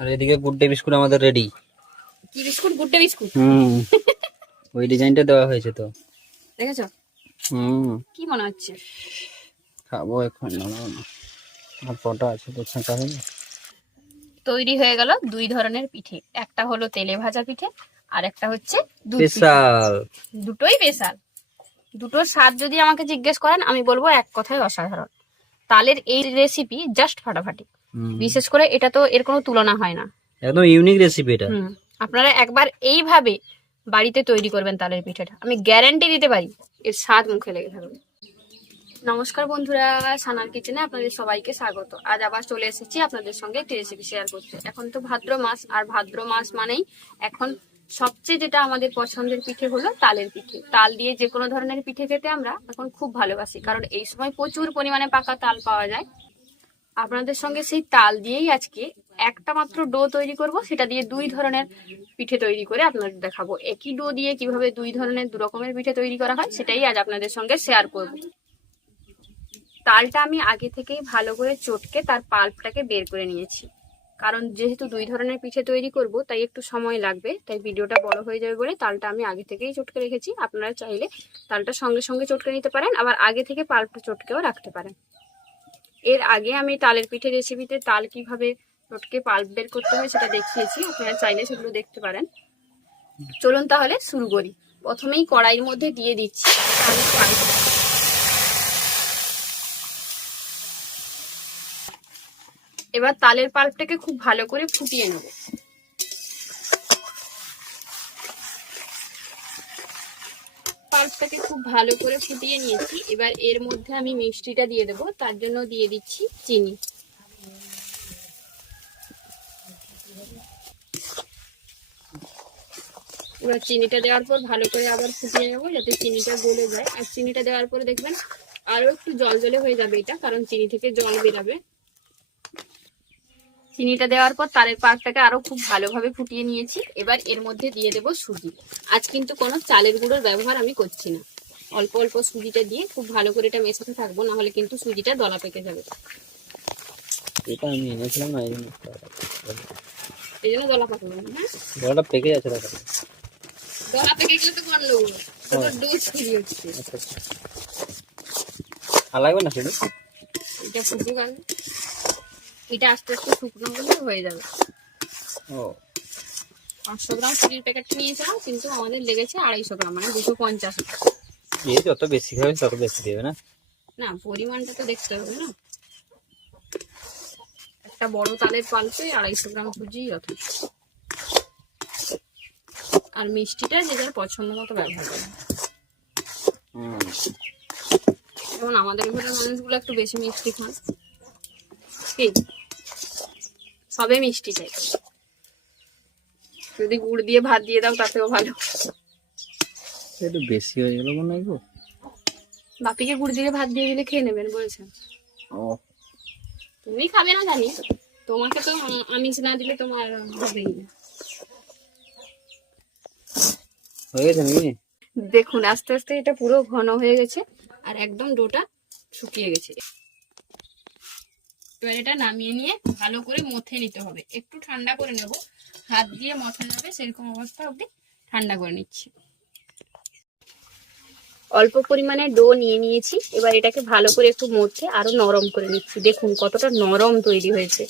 আর এদিকে good day biscuit আমাদের ready কি বিস্কুট? Good Day biscuit? হুম। ওই ডিজাইনটা দেওয়া হয়েছে তো। দেখেছ? হুম। কি মনে হচ্ছে? খাব এখন না। আর কটা আছে তো ছাঁকা হবে তৈরি হয়ে গেল দুই ধরনের পিঠে। একটা হলো তেলে ভাজা পিঠে আর একটা হচ্ছে স্পেশাল। দুটোই স্পেশাল। দুটোর স্বাদ যদি আমাকে জিজ্ঞেস করেন আমি বলব এক কথায় অসাধারণ। তালের এই রেসিপি জাস্ট ফাটাফাটি। বিশেষ করে এটা তো এর কোনো তুলনা হয় না। একদম ইউনিক রেসিপি এটা। আপনারা একবার এইভাবে বাড়িতে তৈরি করবেন তালের পিঠাটা। আমি গ্যারান্টি দিতে পারি এর স্বাদ মুখে লেগে থাকবে। নমস্কার বন্ধুরা সানার কিচেনে আপনাদের সবাইকে স্বাগত। আজ আবার চলে এসেছি আপনাদের সঙ্গে একটি রেসিপি শেয়ার করতে। এখন তো ভাদ্র মাস আর ভাদ্র মাস মানেই এখন সবচেয়ে যেটা আমাদের পছন্দের পিঠে হলো তালের পিঠে। তাল দিয়ে যে কোনো ধরনের পিঠে খেতে আমরা এখন খুব ভালোবাসি কারণ এই সময় প্রচুর পরিমাণে পাকা তাল পাওয়া যায়। আপনাদের সঙ্গে সেই তাল দিয়েই আজকে একটা মাত্র ডো তৈরি করব। সেটা দিয়ে দুই ধরনের পিঠে তৈরি করে আপনাদের দেখাবো। একই ডো দিয়ে কীভাবে দুই ধরনের, দু রকমের পিঠে তৈরি করা হয় সেটাই আজ আপনাদের সঙ্গে শেয়ার করব। তালটা আমি আগে থেকেই ভালো করে চটকে তার পাল্পটাকে বের করে নিয়েছি। কারণ যেহেতু দুই ধরনের পিঠে তৈরি করব, তাই একটু সময় লাগবে, তাই ভিডিওটা বড় হয়ে যাবে বলে তালটা আমি আগে থেকেই চটকে রেখেছি। আপনারা চাইলে তালটা সঙ্গে সঙ্গে চটকে নিতে পারেন, আবার আগে থেকে পাল্পটা চটকেও রাখতে পারেন। এর আগে আমি তালের পিঠে রেসিপিতে তাল কীভাবে টোটকে পাল্প বের করতে হয় সেটা দেখিয়েছি, আপনারা চাইলে সেগুলো দেখতে পারেন। চলুন তাহলে শুরু করি। প্রথমেই কড়াইয়ের মধ্যে দিয়ে দিচ্ছি এবার তালের পাল্পটাকে খুব ভালো করে ফুটিয়ে নেব। পাল্পটাকে খুব ভালো করে ফুটিয়ে নিয়েছি। এবার এর মধ্যে আমি মিষ্টিটা দিয়ে দেবো, তার জন্য দিয়ে দিচ্ছি চিনি। এবার চিনিটা দেওয়ার পর ভালো করে আবার ফুটিয়ে নেব যাতে চিনিটা গলে যায়। আর চিনিটা দেওয়ার পরে দেখবেন আরও একটু জল জলে হয়ে যাবে এটা, কারণ চিনি থেকে জল বেরাবে। চিনিটা দেওয়ার পর তারের পাকটাকে আরও খুব ভালোভাবে ফুটিয়ে নিয়েছি। এবার এর মধ্যে দিয়ে দেবো সুজি। আজ কিন্তু কোনো চালের গুঁড়োর ব্যবহার আমি করছি না। অল্প অল্প সুজিটা দিয়ে খুব ভালো করে এটা মেশাতে থাকব না হলে কিন্তু সুজিটা দলা পেকে যাবে। এটা আমি এনেছিলাম না এই জন্য দলা পাকবে হ্যাঁ? গলাটা পেকে যাচ্ছে দাদা দলা পেকে গেলে তো গন্ডগোল। ডোজ ফ্রি হচ্ছে। আচ্ছা আচ্ছা। আর লাগবে না শুধু এটা এটা আস্তে আস্তে শুকনো হলে হয়ে যাবে। ও। পাঁচশো গ্রাম সুজির প্যাকেটটা নিয়েছিলাম কিন্তু আমাদের লেগেছে আড়াইশো গ্রাম মানে দুশো পঞ্চাশ এ যত বেশি খাবে তত বেশি দেবে না? না পরিমাণটা তো দেখতে হবে না। একটা বড় তালের পাল্পে আড়াইশো গ্রাম সুজি যথেষ্ট আর মিষ্টিটা যে যার পছন্দ মতো ব্যবহার করে। যেমন আমাদের ঘরের মানুষগুলো একটু বেশি মিষ্টি খান। কি? সবে মিষ্টি চাই। যদি গুড় দিয়ে ভাত দিয়ে দাও তাতেও ভালো। একটু বেশি হয়ে গেল মনে হয় গো। বাপিকে গুড় দিয়ে ভাত দিয়ে দিলে খেয়ে নেবেন বলেছেন। ও। তুমি খাবে না জানি। তোমাকে তো আ- আমিষ না দিলে তোমার হবেই না। হয়ে গেছে নাকি? দেখুন আস্তে আস্তে এটা পুরো ঘন হয়ে গেছে আর একদম ডোটা শুকিয়ে গেছে। এবার এটা নামিয়ে নিয়ে ভালো করে মথে নিতে হবে। একটু ঠান্ডা করে নেব। হাত দিয়ে মথা যাবে সেরকম অবস্থা অবধি ঠান্ডা করে নিচ্ছি। অল্প পরিমাণে ডো নিয়ে নিয়েছি। এবার এটাকে ভালো করে একটু মধ্যে আরও নরম করে নিচ্ছি। দেখুন কতটা নরম তৈরি হয়েছে।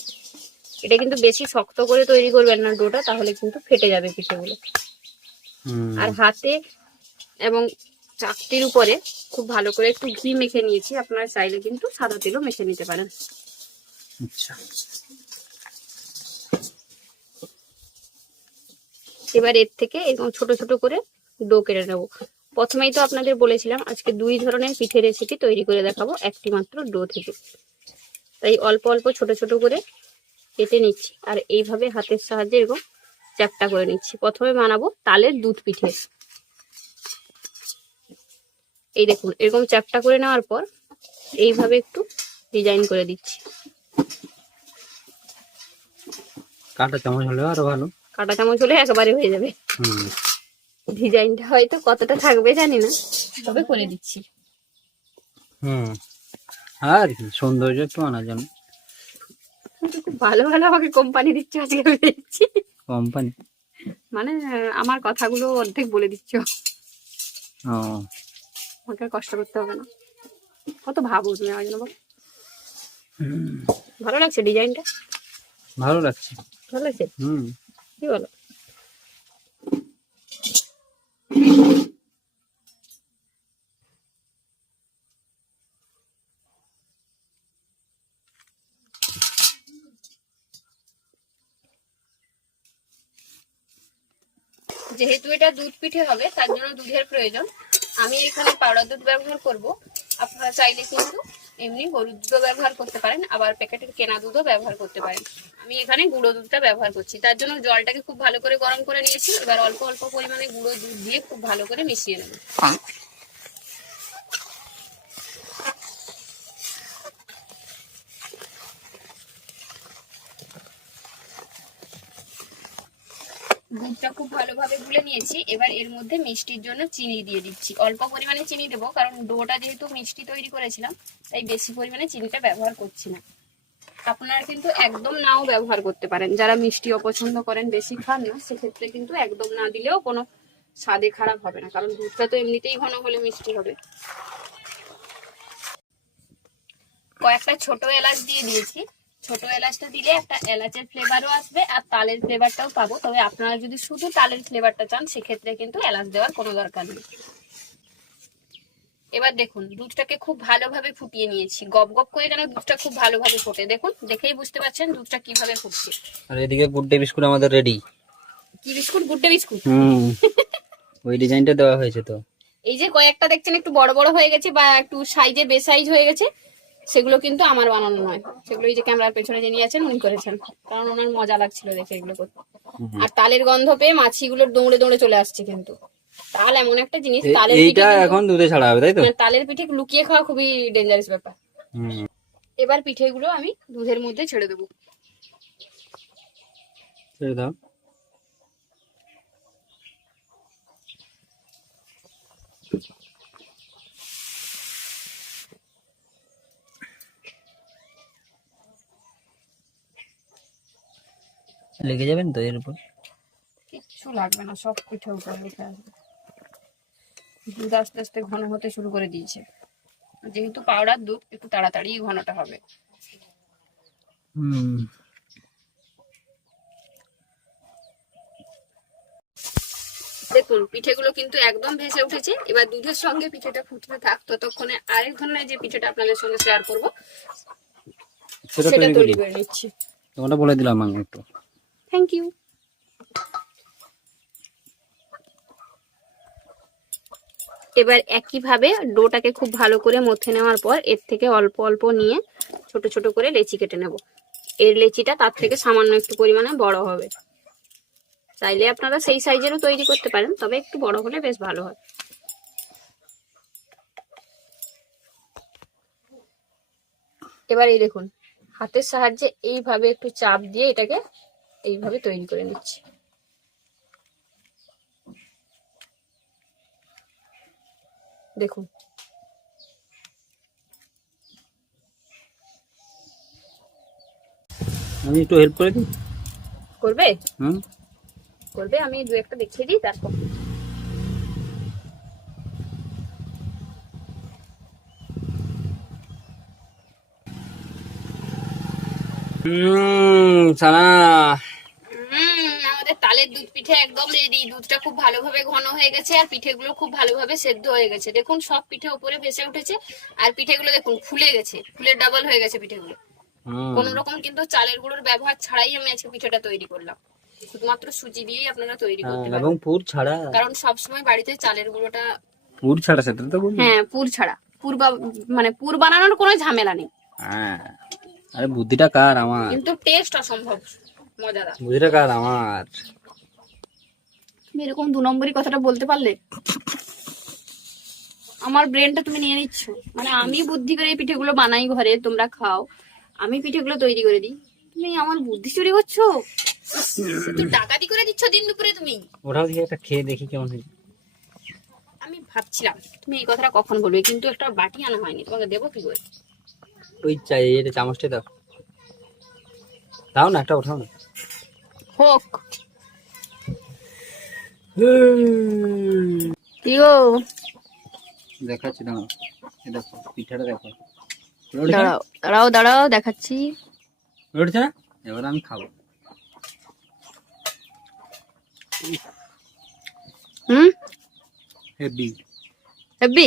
এটা কিন্তু বেশি শক্ত করে তৈরি করবেন না ডোটা তাহলে কিন্তু ফেটে যাবে পিঠেগুলো। আর হাতে এবং চাকতির উপরে খুব ভালো করে একটু ঘি মেখে নিয়েছি। আপনারা চাইলে কিন্তু সাদা তেলও মেখে নিতে পারেন। আচ্ছা। এবার এর থেকে এরকম ছোট ছোট করে ডো কেটে নেব। প্রথমেই তো আপনাদের বলেছিলাম, আজকে দুই ধরনের পিঠে রেসিপি তৈরি করে দেখাবো, একটি মাত্র ডো থেকে। তাই অল্প অল্প ছোট ছোট করে কেটে নিচ্ছি, আর এইভাবে হাতের সাহায্যে এরকম চ্যাপটা করে নিচ্ছি। প্রথমে বানাবো তালের দুধ পিঠে। এই দেখুন, এরকম চ্যাপটা করে নেওয়ার পর এইভাবে একটু ডিজাইন করে দিচ্ছি। কাঁটা চামচ হলে আরও ভালো। কাটা চামচ হলে একেবারে হয়ে যাবে। ডিজাইনটা হয়তো কতটা থাকবে জানি না। তবে করে দিচ্ছি। হুম। আর সৌন্দর্য একটু আনার জন্য খুব ভালো ভালো আমাকে কোম্পানি দিচ্ছে আজকে আমি দেখছি। কোম্পানি মানে আমার কথাগুলো অর্ধেক বলে দিচ্ছ। ও। আমাকে কষ্ট করতে হবে না। কত ভাবো তুমি আমার জন্য ভালো লাগছে ডিজাইনটা? ভালো লাগছে। ভালো হুম। কি বলো? যেহেতু এটা দুধ পিঠে হবে তার জন্য দুধের প্রয়োজন। আমি এখানে পাউডার দুধ ব্যবহার করব। আপনারা চাইলে কিন্তু এমনি গরুর দুধও ব্যবহার করতে পারেন, আবার প্যাকেটের কেনা দুধও ব্যবহার করতে পারেন। আমি এখানে গুঁড়ো দুধটা ব্যবহার করছি। তার জন্য জলটাকে খুব ভালো করে গরম করে নিয়েছি, এবার অল্প অল্প পরিমাণে গুঁড়ো দুধ দিয়ে খুব ভালো করে মিশিয়ে নেব দুধটা খুব গুলে নিয়েছি। এবার এর মধ্যে মিষ্টির জন্য চিনি দিয়ে দিচ্ছি। অল্প পরিমাণে চিনি দেবো, কারণ ডোটা যেহেতু মিষ্টি তৈরি করেছিলাম, তাই বেশি পরিমাণে চিনিটা ব্যবহার করছি না। আপনারা কিন্তু একদম নাও ব্যবহার করতে পারেন। যারা মিষ্টি অপছন্দ করেন, বেশি খান না, সেক্ষেত্রে কিন্তু একদম না দিলেও কোনো স্বাদে খারাপ হবে না, কারণ দুধটা তো এমনিতেই ঘন হলে মিষ্টি হবে। কয়েকটা ছোট এলাচ দিয়ে দিয়েছি। ছোট এলাচটা দিলে একটা এলাচের ফ্লেভারও আসবে আর তালের ফ্লেভারটাও পাবো। তবে আপনারা যদি শুধু তালের ফ্লেভারটা চান সেক্ষেত্রে কিন্তু এলাচ দেওয়ার কোনো দরকার নেই। এবার দেখুন দুধটাকে খুব ভালোভাবে ফুটিয়ে নিয়েছি। গপ গপ করে কেন দুধটা খুব ভালোভাবে ফোটে। দেখুন দেখেই বুঝতে পারছেন দুধটা কীভাবে ফুটছে। আর এদিকে গুড ডে বিস্কুট আমাদের রেডি কি বিস্কুট? Good Day biscuit? হুম। ওই ডিজাইনটা দেওয়া হয়েছে তো। এই যে কয়েকটা দেখছেন একটু বড় বড় হয়ে গেছে বা একটু সাইজে বেসাইজ হয়ে গেছে। সেগুলো কিন্তু আমার বানানো নয়। সেগুলো এই যে ক্যামেরার পেছনে যিনি আছেন উনি করেছেন। কারণ ওনার মজা লাগছিল দেখে এগুলো করতে। আর তালের গন্ধ পেয়ে মাছিগুলো দৌড়ে দৌড়ে চলে আসছে কিন্তু। তাল এমন একটা জিনিস তালের এইটা এখন দুধে ছাড়া হবে তাই তো? হ্যাঁ, তালের পিঠে লুকিয়ে খাওয়া খুবই ডেঞ্জারাস ব্যাপার। হুম। এবার পিঠেগুলো আমি দুধের মধ্যে ছেড়ে দেবো। ছেড়ে দাও। লেগে যাবেন তো এর উপর? কিচ্ছু লাগবে না সব পিঠে উপরে উঠে আসবে। দুধ আস্তে আস্তে ঘন হতে শুরু করে দিয়েছে। যেহেতু পাউডার দুধ একটু তাড়াতাড়ি ঘনটা হবে। হুম। দেখুন পিঠেগুলো কিন্তু একদম ভেসে উঠেছে। এবার দুধের সঙ্গে পিঠেটা ফুটতে থাক ততক্ষণে আরেক ধরনের যে পিঠেটা আপনাদের সঙ্গে শেয়ার করব সেটা তৈরি তৈরি করে। নিচ্ছি। ওটা বলে দিলাম আমি একটু। থ্যাংক ইউ এবার একইভাবে ডোটাকে খুব ভালো করে মথে নেওয়ার পর এর থেকে অল্প অল্প নিয়ে ছোট ছোট করে লেচি কেটে নেব। এর লেচিটা তার থেকে সামান্য একটু পরিমাণে বড় হবে। চাইলে আপনারা সেই সাইজেরও তৈরি করতে পারেন, তবে একটু বড় হলে বেশ ভালো হয়। এবার এই দেখুন, হাতের সাহায্যে এইভাবে একটু চাপ দিয়ে এটাকে এইভাবে তৈরি করে নিচ্ছি। দেখুন। আমি একটু হেল্প করে দিই? করবে? হুম। করবে আমি দু একটা দেখিয়ে দিই তারপর। হুম সানা তালের দুধ পিঠে একদম রেডি দুধটা খুব ভালোভাবে ঘন হয়ে গেছে আর পিঠেগুলো খুব ভালোভাবে সেদ্ধ হয়ে গেছে। দেখুন সব পিঠে উপরে ভেসে উঠেছে আর পিঠেগুলো দেখুন ফুলে গেছে। ফুলে ডাবল হয়ে গেছে পিঠেগুলো। কোন রকম কিন্তু চালের গুঁড়োর ব্যবহার ছাড়াই আমি আজকে পিঠেটা তৈরি করলাম। শুধুমাত্র সুজি দিয়েই আপনারা তৈরি করতে হ্যাঁ, পারেন। এবং পুর ছাড়া। কারণ সবসময় বাড়িতে চালের গুঁড়োটা পুর ছাড়া সেটা তো বলবি হ্যাঁ পুর ছাড়া। পুর মানে পুর বানানোর কোনো ঝামেলা নেই। হ্যাঁ। আরে বুদ্ধিটা কার আমার? কিন্তু টেস্ট অসম্ভব মজাদার। বুদ্ধিটা কার আমার? তুমি এরকম দু নম্বরই কথাটা বলতে পারলে? আমার ব্রেনটা তুমি নিয়ে নিচ্ছ। মানে আমি বুদ্ধি করে এই পিঠেগুলো বানাই ঘরে তোমরা খাও। আমি পিঠেগুলো তৈরি করে দিই। তুমি আমার বুদ্ধি চুরি করছ? তুই ডাকাতি করে দিচ্ছ দিন দুপুরে তুমি? ওটাও দিয়ে একটা খেয়ে দেখি কেমন হয়েছে আমি ভাবছিলাম তুমি এই কথাটা কখন বলবে? কিন্তু একটা বাটি আনা হয়নি তোমাকে দেবো কি করে? ওই চাই এটা চামচটা দাও। দাও না একটা ওঠাও না। হোক। কি গো দেখাচ্ছি দাও দেখো পিঠাটা দেখো। দাঁড়াও দাঁড়াও দাঁড়াও দেখাচ্ছি। উঠছে এবার আমি খাব। হুম? হেভি হেব্বি?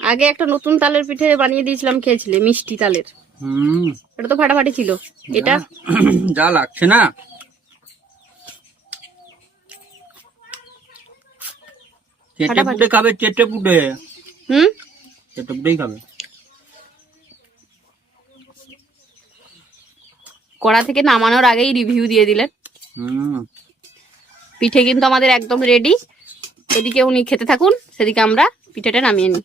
আগে একটা নতুন তালের পিঠে বানিয়ে দিয়েছিলাম খেয়েছিলে মিষ্টি তালের। হুম। এটা তো ফাটাফাটি ছিল। এটা? যা লাগছে না। চেটে। পুটে খাবে চেটে পুটে। হুম? চেটে পুটেই খাবে। কড়া থেকে নামানোর আগেই রিভিউ দিয়ে দিলেন। হুম। পিঠে কিন্তু আমাদের একদম রেডি এদিকে উনি খেতে থাকুন সেদিকে আমরা পিঠেটা নামিয়ে নিই।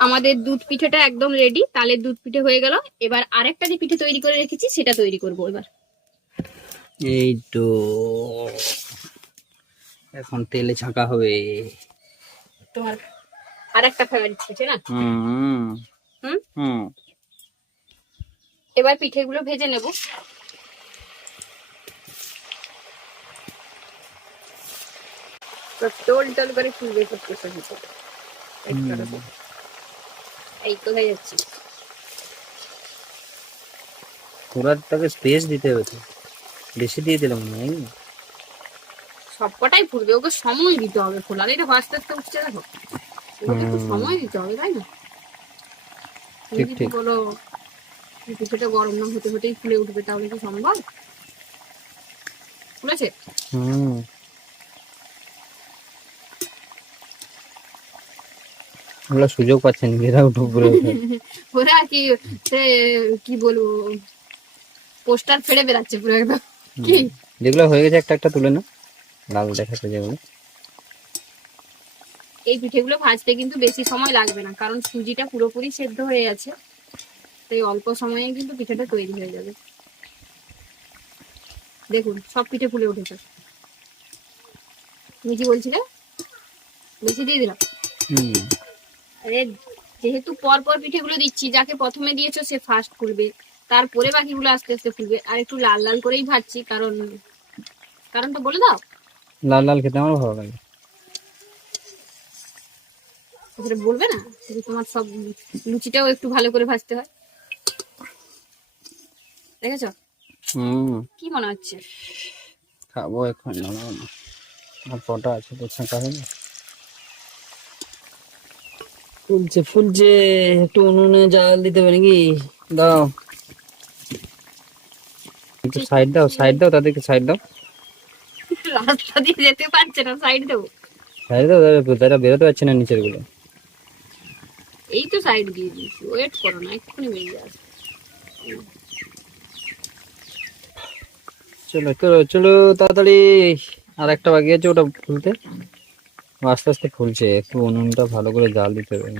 আমাদের দুধ পিঠেটা একদম রেডি তালের দুধ পিঠে হয়ে গেল। এবার আরেকটা যে পিঠে তৈরি করে রেখেছি সেটা তৈরি করব এবার। এই তো। এখন তেলে ছাঁকা হবে। তোমার আরেকটা ফেভারিট পিঠে না? হুম। হুম? এবার পিঠেগুলো ভেজে নেব। তো টোল টোল করে ফুলবে করতেছে এই তো দেখো। এই তো হয়ে যাচ্ছে। তাকে স্পেস দিতে হবে তো বেশি দিয়ে দিলাম মনে হয় নাকি? সবকটাই ফুলবে ওকে সময় দিতে হবে ফোলার এটা আস্তে আস্তে উঠছে দেখো। ওকে একটু সময় দিতে হবে তাই না? যদি বলো পিঠেটা গরম না হতে হতেই ফুলে উঠবে তাহলে কি সম্ভব? ফুলেছে? হুম। ওগুলো সুযোগ পাচ্ছে নিজেরা উঠে উপরে ওরা কি সে কি বলব? পোস্টার ফেড়ে বেড়াচ্ছে পুরো একদম। কি যেগুলো হয়ে গেছে একটা একটা তুলে না লাল দেখাচ্ছে যেগুলো এই পিঠেগুলো ভাজতে কিন্তু বেশি সময় লাগবে না কারণ সুজিটা পুরোপুরি সেদ্ধ হয়ে আছে তাই অল্প সময়ে কিন্তু পিঠেটা তৈরি হয়ে যাবে। দেখুন সব পিঠে ফুলে উঠেছে। তুমি কি বলছিলে? বেশি দিয়ে দিলাম? আরে যেহেতু পর পর পিঠেগুলো দিচ্ছি যাকে প্রথমে দিয়েছ সে ফার্স্ট ফুলবে। তারপরে বাকিগুলো আস্তে আস্তে ফুলবে। আর একটু লাল লাল করেই ভাজছি কারণ কারণটা বলে দাও। লাল লাল খেতে আমার ভালো লাগে। সেটা বলবে না? তোমার সব লুচিটাও একটু ভালো করে ভাজতে হয়। দেখেছ? হুম। কি মনে হচ্ছে? খাব এখন আর কটা আছে তো ছাঁকা হবে ফুলছে ফুলছে একটু উনুনে জাল দিতে হবে নাকি? দাও। একটু সাইড দাও সাইড দাও তাদেরকে সাইড দাও। রাস্তা দিয়ে যেতে পারছে না সাইড দেবো। সাইড দাও তারা- বেরোতে পারছে না নিচেরগুলো। এই তো সাইড দিয়ে দিয়েছি ওয়েট করো না এক্ষুনি বেরিয়ে আসবে। চলো চলো চলো তাড়াতাড়ি। আর একটা বাকি আছে ওটা ফুলতে আস্তে আস্তে ফুলছে একটু উনুনটা ভালো করে জাল দিতে হবে।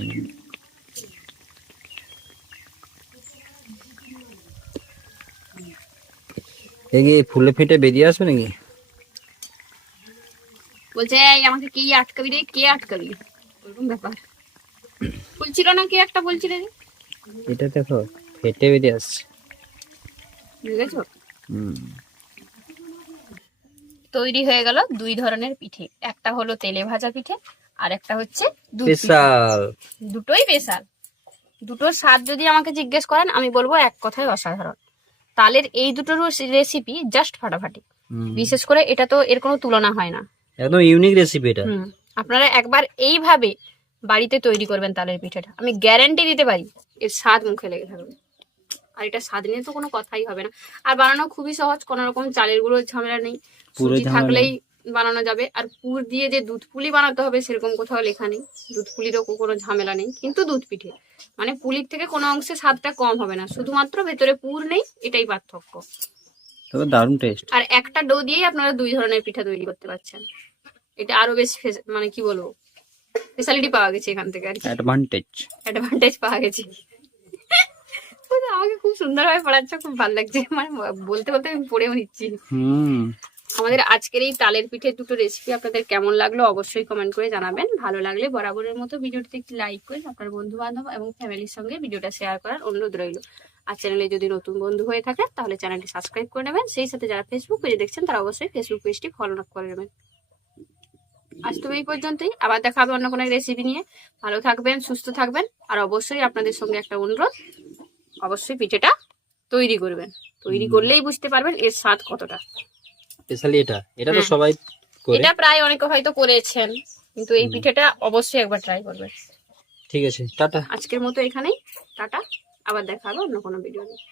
এগিয়ে ফুলে ফেটে বেরিয়ে আসবে নাকি? বলছে এই আমাকে কে আটকাবি রে? কে আটকাবি? ওরকম ব্যাপার। বলছিল না কে একটা বলছিল রে এটা দেখো ফেটে বেরিয়ে আসছে। হুম। তৈরি হয়ে গেল দুই ধরনের পিঠে। একটা হলো তেলে ভাজা পিঠে আর একটা হচ্ছে স্পেশাল। দুটোই বেসাল দুটোর স্বাদ যদি আমাকে জিজ্ঞেস করেন আমি বলব এক কথায় অসাধারণ। তালের এই দুটোর রেসিপি জাস্ট ফাটাফাটি। বিশেষ করে এটা তো এর কোনো তুলনা হয় না। একদম ইউনিক রেসিপি এটা। আপনারা একবার এইভাবে বাড়িতে তৈরি করবেন তালের পিঠাটা। আমি গ্যারান্টি দিতে পারি এর স্বাদ মুখে লেগে থাকবে। আর এটা স্বাদ নিয়ে তো কোনো কথাই হবে না। আর বানানো খুবই সহজ কোনো রকম চালের গুঁড়ো ঝামেলা নেই। পুরো সুজি থাকলেই বানানো যাবে। আর পুর দিয়ে যে দুধ পুলি বানাতে হবে সেরকম কোথাও লেখা নেই। দুধ পুলিরও কোনো ঝামেলা নেই। কিন্তু দুধ পিঠে মানে পুলির থেকে কোনো অংশে স্বাদটা কম হবে না। শুধুমাত্র ভেতরে পুর নেই এটাই পার্থক্য। তবে দারুণ টেস্ট আর একটা ডো দিয়েই আপনারা দুই ধরনের পিঠা তৈরি করতে পারছেন। এটা আরও বেশি মানে কি বলব? স্পেশালিটি পাওয়া গেছে এখান থেকে আর অ্যাডভান্টেজ অ্যাডভান্টেজ পাওয়া গেছে। আমাকে খুব সুন্দরভাবে পড়াচ্ছে খুব ভালো লাগছে। মানে বলতে বলতে আমি পড়েও নিচ্ছি। হুম। আমাদের আজকের এই তালের পিঠের দুটো রেসিপি আপনাদের কেমন লাগল অবশ্যই কমেন্ট করে জানাবেন। ভালো লাগলে বরাবরের মতো ভিডিওটিতে একটি লাইক করে আপনার বন্ধু বান্ধব এবং ফ্যামিলির সঙ্গে ভিডিওটা শেয়ার করার অনুরোধ রইল। আর চ্যানেলে যদি নতুন বন্ধু হয়ে থাকে তাহলে চ্যানেলটি সাবস্ক্রাইব করে নেবেন। সেই সাথে যারা ফেসবুক পেজে দেখছেন তারা অবশ্যই ফেসবুক পেজটি ফলো করে নেবেন। আজ তো এই পর্যন্তই। আবার দেখা হবে অন্য কোনো রেসিপি নিয়ে। ভালো থাকবেন সুস্থ থাকবেন আর অবশ্যই আপনাদের সঙ্গে একটা অনুরোধ। অবশ্যই পিঠেটা তৈরি করবেন। তৈরি করলেই বুঝতে পারবেন এর স্বাদ কতটা। স্পেশালি এটা। এটা তো। সবাই করে। এটা প্রায় অনেকে হয়তো করেছেন কিন্তু এই পিঠেটা অবশ্যই একবার ট্রাই করবেন। ঠিক আছে টাটা। আজকের মতো এখানেই। টাটা। আবার দেখা হবে অন্য কোনো ভিডিও নিয়ে